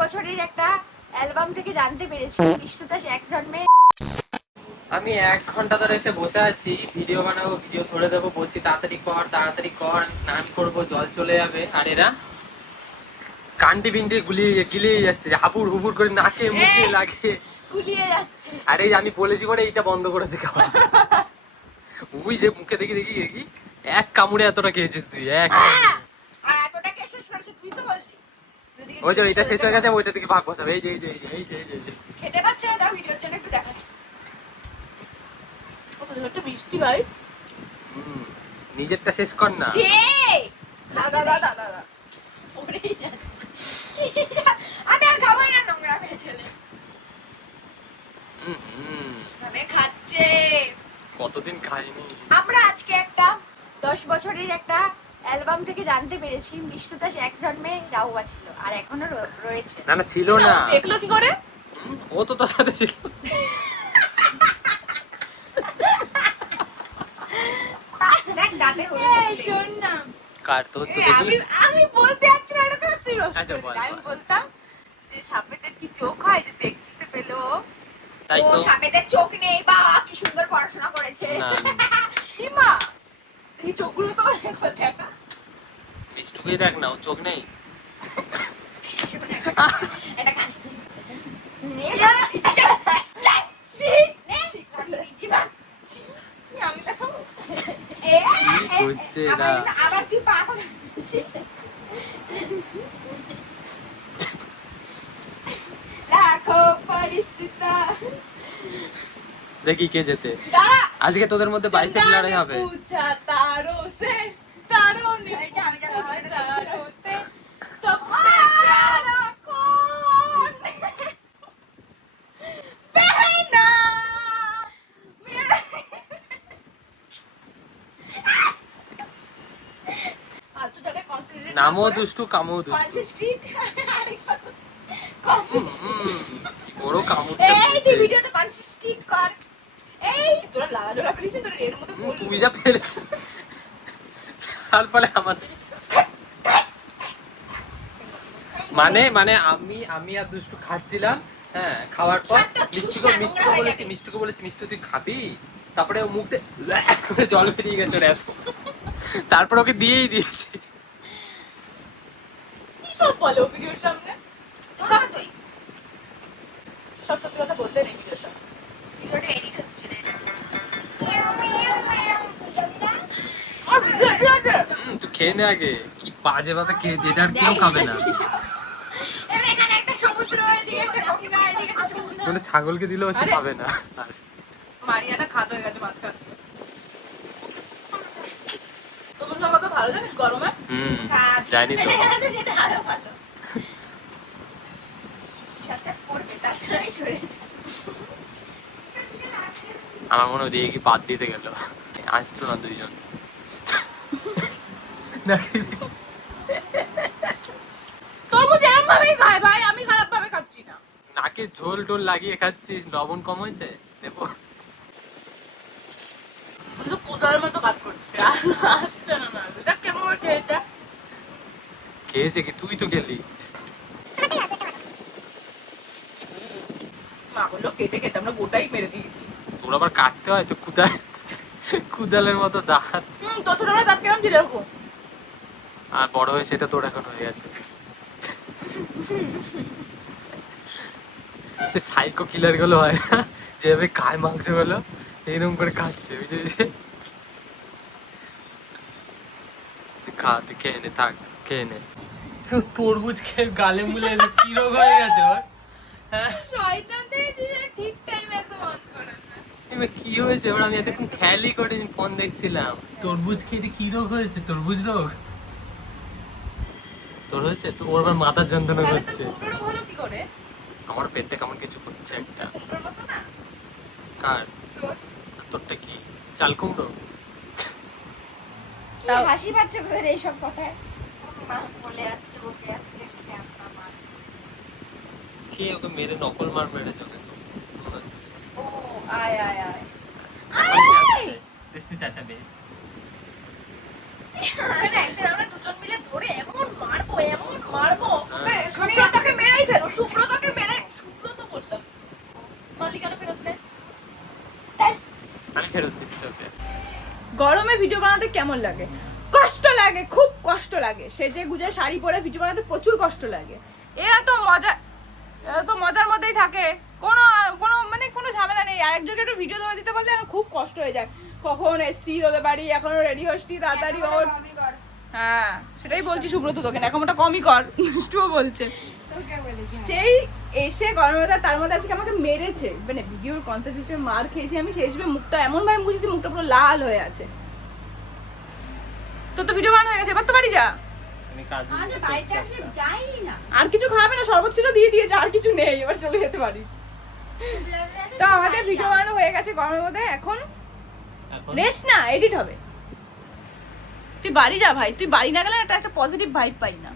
বছরের একটা অ্যালবাম থেকে জানতে পেরেছি বিষ্ণুদাস এক জন্মে। আমি 1 ঘন্টা ধরে এসে বসে আছি, ভিডিও বানাবো, ভিডিও ধরে দেবো, বলছি তাড়াতাড়ি কর তাড়াতাড়ি কর, আমি স্নান করবো, জল চলে যাবে, আর এরা কান্ডি বিন্ডি গিলিয়ে যাচ্ছে, হাবুর হুবুর করে নাকে মুখে লাগে, গুলিয়ে যাচ্ছে। আরে আমি বলেছি বলে এইটা বন্ধ করেছে খাওয়া। ওই যে মুখে দেখি দেখি দেখি এক কামড়ে এতটা খেয়েছিস তুই, এক এতটা কে শেষ করেছে তুই তো বললি। ওই যে এটা শেষ হয়ে গেছে, ওইটা থেকে ভাগ বসাবে, এই যে এই যে এই যে এই যে এই যে খেতে পাচ্ছে না, দাও ভিডিওর জন্য একটু দেখাচ্ছি। কত একটা মিষ্টি ভাই। নিজেরটা শেষ কর না। দে দাদা দাদা দাদা ওরেই যাচ্ছে। আমি আর খাবোই না, নোংরা মেয়ে ছেলে মানে খাচ্ছে। কতদিন খাইনি। আমরা আজকে একটা 10 বছরের একটা অ্যালবাম থেকে জানতে পেরেছি বিষ্ণুদাস এক জন্মে রাহুয়া ছিল আর এখনো রয়েছে। না না ছিল না, দেখলো কি করে? ও তো তোর সাথে ছিল। দেখ দাঁতে হলো। এই শোন না, কার তো তো দেখলি। আমি বলতে যাচ্ছি না, এটা কথা তুই রোস্ট আচ্ছা, বল, করবি। আমি বল। বলতাম যে সাপেদের কি চোখ হয় যে দেখতে পেলো, তাই ও তো। সাপেদের চোখ নেই বা কি সুন্দর পড়াশোনা করেছে। না, ইমা এই চোখগুলো তো একবার দেখা। মিষ্টুকেই দেখ না, ও চোখ নেই। এটা কান কি করছে এরা? আবার তুই পা কথা বলছিস। লাখো পরিস্থিতি দেখি কে জেতে দাদা আজকে, তোদের মধ্যে বাইসেপ লড়াই হবে। पूछा तारों से तारों ने पूछा तारों से सबसे प्यारा कौन बहना मेरा फालतू जगह कॉन्सेंट्रेट নামও দুষ্টু কামও দুষ্টু। কনসিস্টেন্ট বড় কামড় এই যে ভিডিওতে কনসিস্টেন্ট কর। এই তোরা লালা জোড়া ফেলিস, তোরা এর মধ্যে বল। তুই যা ফেলেছিস তার ফলে আমাদের মানে মানে আমি আর দুষ্টু খাচ্ছিলাম, হ্যাঁ, খাওয়ার পর মিষ্টিকে বলেছি মিষ্টি তুই খাবি, তারপরে ও মুখে করে জল বেরিয়ে গেছে ওর এত। তারপর ওকে দিয়েই দিয়েছি। কি সব বলে ও ভিডিওর সামনে? তোরা তুই সব সত্যি কথা বলতে নেই ভিডিওর সামনে। ভিডিওটা এডিট হচ্ছে রে। আর ভিডিও এডিট আছে। তুই খেয়ে নে আগে, কি বাজে ভাবে খেয়েছি, এটা আর কেউ খাবে না। এবারে এখানে একটা সমুদ্র, এদিকে একটা গঙ্গা, এদিকে একটা যমুনা। কোনো ছাগলকে দিলেও সে আরে। খাবে না। আর মারিয়ানা খাদ হয়ে গেছে মাঝখান থেকে। তোমার সঙ্গে তো ভালো জানিস গরমে। জানি তো। সেটা আরো ভালো। ছাতা পড়বে তাছাড়াই সরে যায়। আমার মনে হয় দিয়ে কি বাদ দিতে গেল, আসতো না দুইজন। তরমুজ এরকম ভাবেই খায় ভাই, আমি খারাপ ভাবে খাচ্ছি না। নাকে ঝোল টোল লাগিয়ে খাচ্ছিস, লবণ কম হয়েছে দেবো। কিন্তু কোদালের মতো কাজ করছে আর আসছে না না। এটা কেমন করে খেয়েছে? খেয়েছে কি, তুই তো খেলি। মা বললো কেটে কেটে আমরা গোটাই মেরে দিয়েছি। তোর আবার কাটতে হয় তো, কুদালের মতো দাঁত। তো ছোটবেলায় দাঁত কেমন ছিল এরকম? আর বড় হয়ে সেটা তোর এখন হয়ে গেছে। সে সাইকো কিলার গুলো হয় না, যেভাবে খায় মাংস গুলো, এইরকম করে খাচ্ছে, বুঝেছি। খা, তুই খেয়ে নে, থাক খেয়ে নে। তরমুজ খেয়ে গালে মুলে কি রোগ হয়ে গেছে ওর? হ্যাঁ, শয়তান দিয়েছি ঠিক টাইমে একদম অন করে না। এবার কি হয়েছে ওর? আমি এতক্ষণ খেয়ালই করিনি, ফোন দেখছিলাম। তরমুজ খেয়ে কি রোগ হয়েছে? তরমুজ রোগ তোর হয়েছে তো? ওর আবার মাথার যন্ত্রণা তাহলে করছে। তো কুমড়ো হলো কি করে? আমার পেটটা কেমন কিছু করছে একটা। কুমড়োর মতো না? কার? তোর তোরটা কি চাল কুমড়ো? তাও হাসি পাচ্ছে তোদের এইসব কথায়। মা বলে যাচ্ছে, বকে যাচ্ছে, মা। কে ওকে মেরে নকল মার মেরেছে ওকে তো মনে হচ্ছে। ও আয় আয় আয়। দৃষ্টি চাচা বে। ফেরত দিচ্ছে ওকে। গরমে ভিডিও বানাতে কেমন লাগে? কষ্ট লাগে, খুব কষ্ট লাগে। সেজে গুজে শাড়ি পরে ভিডিও বানাতে প্রচুর কষ্ট লাগে। এরা তো মজার মধ্যেই থাকে, কোনো কোনো ঝামেলা নেই। আরেকজনকে একটু ভিডিও ধরে দিতে পারলে আমার খুব কষ্ট হয়ে যায়। কখন এসছি তোদের বাড়ি, এখনো রেডি হসটি, তাড়াতাড়ি ওর। হ্যাঁ সেটাই বলছি সুব্রত, তোকে ন্যাকামোটা কমই কর, দুষ্টুও বলছে। সেই এসে গরমের মধ্যে, তার মধ্যে আজকে আমাকে মেরেছে, মানে ভিডিওর কনসেপ্ট হিসেবে মার খেয়েছি আমি। সেই হিসেবে মুখটা এমন ভাবে মুছেছি, মুখটা পুরো লাল হয়ে আছে। তোর তো ভিডিও বানানো হয়ে গেছে, এবার তো বাড়ি যা। আমি কাজ আমাদের বাড়িতে আসলে যাইনি না। আর কিছু খাবে না, শরবত ছিল দিয়ে দিয়েছে, আর কিছু নেই, এবার চলে যেতে পারিস। তো আমাদের ভিডিও বানানো হয়ে গেছে গরমের মধ্যে, এখন রেস্ট না, এডিট হবে। তুই বাড়ি যা ভাই, তুই বাড়ি না গেলে একটা পজিটিভ ভাইব পাই না।